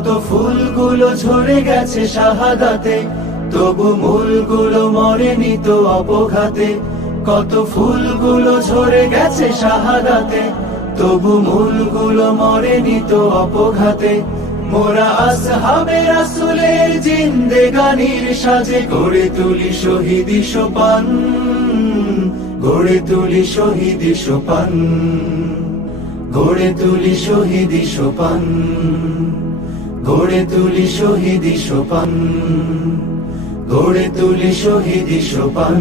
কত ফুলগুলো ঝরে গেছে শাহাদাতে, তবু মূলগুলো মরেনি তো অপঘাতে। কত ফুলগুলো ঝরে গেছে শাহাদাতে, তবু মূলগুলো মরেনি তো অপঘাতে। মোরা আসহাবে রাসূলের জিন্দেগানির সাজে গড়ে তুলি শহীদি সোপান, গড়ে তুলি শহীদি সোপান, গড়ে তুলি শহীদি সোপান, গড়ে তুলি শহীদি সোপান, গড়ে তুলি শহীদি সোপান।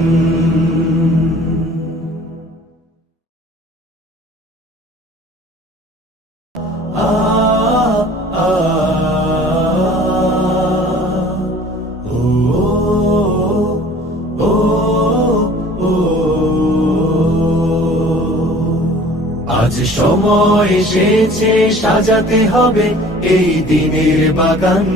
আজ সময় এসেছে সাজাতে হবে এই দিনের বাগান,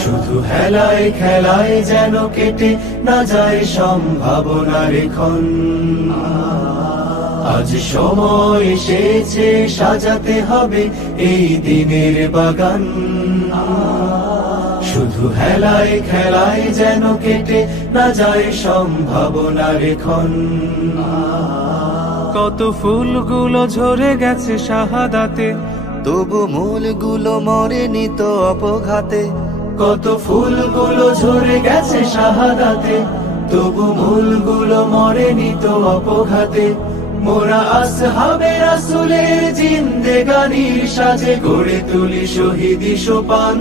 শুধু হেলায় খেলায় যেন কেটে না যায় সম্ভাবনার ক্ষণ। আজ সময় এসেছে সাজাতে হবে এই দিনের বাগান, শুধু হেলায় খেলায় যেন কেটে না যায় সম্ভাবনার ক্ষণ। কত ফুলগুলো ঝরে গেছে শাহাদাতে, তবু মূলগুলো মরেনি তো অপঘাতে। কত ফুলগুলো ঝরে গেছে শাহাদাতে, তবু মূলগুলো মরেনি তো অপঘাতে। মোরা আসহাবে রাসূলের জিন্দেগানির সাজে গড়ে তুলি শহীদি সোপান,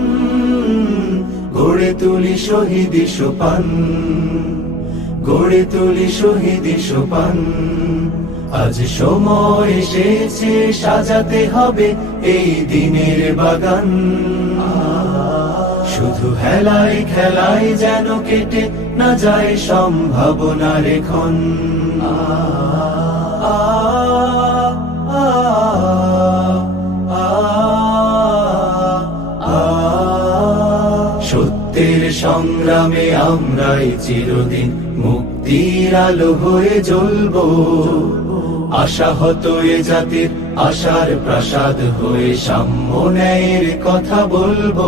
গড়ে তুলি শহীদি সোপান, গড়ে তুলি শহীদি সোপান। আজ সময় এসেছে সাজাতে হবে এই দিনের বাগান, শুধু হেলায় খেলায় যেন কেটে না যায় সম্ভাবনার ক্ষণ। সত্যের সংগ্রামে আমরাই চিরদিন মুক্তির আলো হয়ে জ্বলবো। আশাহত এ জাতির আশার প্রাসাদ হয়ে সাম্য ন্যায়ের কথা বলবো।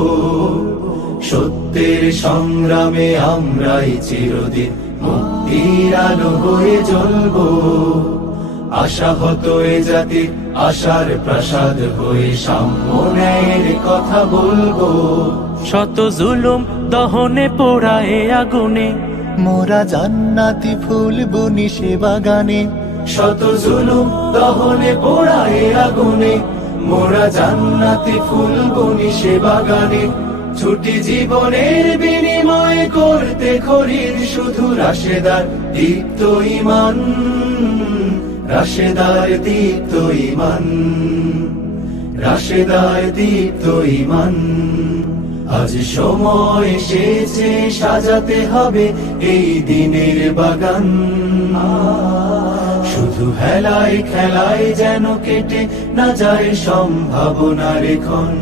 সত্যের সংগ্রামে আমরাই চিরদিন মুক্তির আলো হয়ে জ্বলবো। আশাহত এ জাতির আশার প্রাসাদ হয়ে সাম্য ন্যায়ের কথা বলবো। শত জুলুম দহনে পোড়া এ আগুনে, মোরা জান্নাতি ফুল বুনি সে বাগানে। শত জুলুম দহনে পোড়া এ আগুনে, মোরা জান্নাতি ফুল বুনি সে বাগানে। ছুটি জীবনের বিনিময় করতে খরিদ শুধু রাশেদার দীপ্ত ঈমান, রাশেদার দীপ্ত ঈমান, রাশেদার দীপ্ত ঈমান। আজ সময় এসেছে সাজাতে হবে এই দিনের বাগান, শুধু হেলায় খেলায় যেন কেটে না যায় সম্ভাবনার ক্ষণ।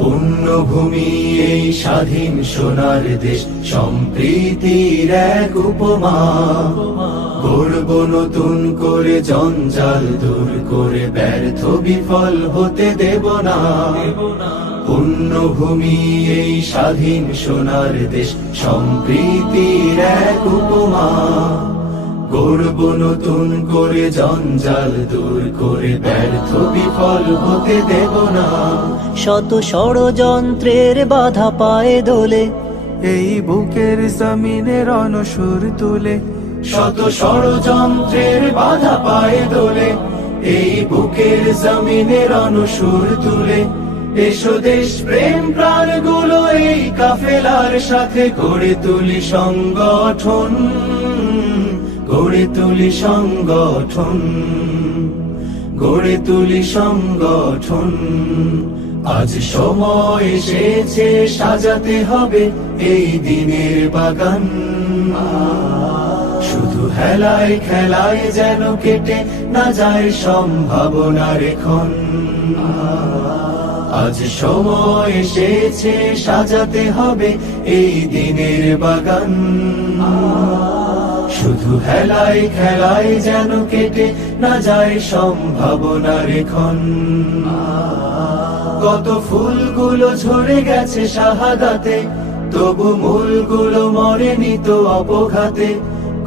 পুণ্যভূমি এই স্বাধীন সোনার দেশ, সম্প্রীতির এক উপমা। গড়ব নতুন করে জঞ্জাল দূর করে, ব্যর্থ বিফল হতে দেব না। পুণ্যভূমি এই স্বাধীন সোনার দেশ, সম্প্রীতির এক উপমা। গড়ব নতুন করে জঞ্জাল দূর করে, ব্যর্থ বিফল হতে দেব না। শত ষড়যন্ত্রের বাধা পায়ে দোলে, এই বুকের জমিনে রণসুর তুলে। শত ষড়যন্ত্রের বাধা পায়ে দোলে, এই বুকের জমিনে রণসুর তুলে। এসো দেশ প্রেম প্রাণগুলো এই কাফেলার সাথে গড়ে তুলি সংগঠন, গড়ে তুলি সংগঠন, গড়ে তুলি সংগঠন। আজ সময় এসেছে সাজাতে হবে এই দিনের বাগান, শুধু হেলায় খেলায় যেন কেটে না যায় সম্ভাবনার ক্ষণ। আজ সময় এসেছে সাজাতে হবে এই দিনের বাগান। শুধু হেলায় খেলায় যেন কেটে না যায় সম্ভাবনার ক্ষণ। কত ফুলগুলো ঝরে গেছে শাহাদাতে, তবু মূলগুলো মরেনি তো অপঘাতে।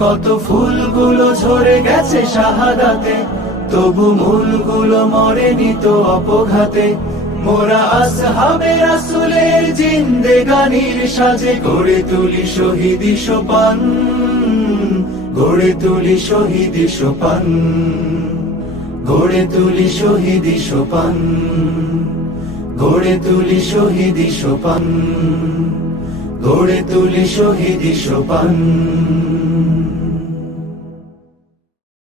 কত ফুলগুলো ঝরে গেছে শাহাদাতে, তবু মূলগুলো মরেনি তো অপঘাতে। মোরা আসহাবে রাসূলের জিন্দেগানির সাজে গড়ে তুলি শহীদি সোপান, গড়ে তুলি শহীদি সোপান, গড়ে তুলি শহীদি সোপান, গড়ে তুলি শহীদি সোপান, গড়ে তুলি শহীদি সোপান।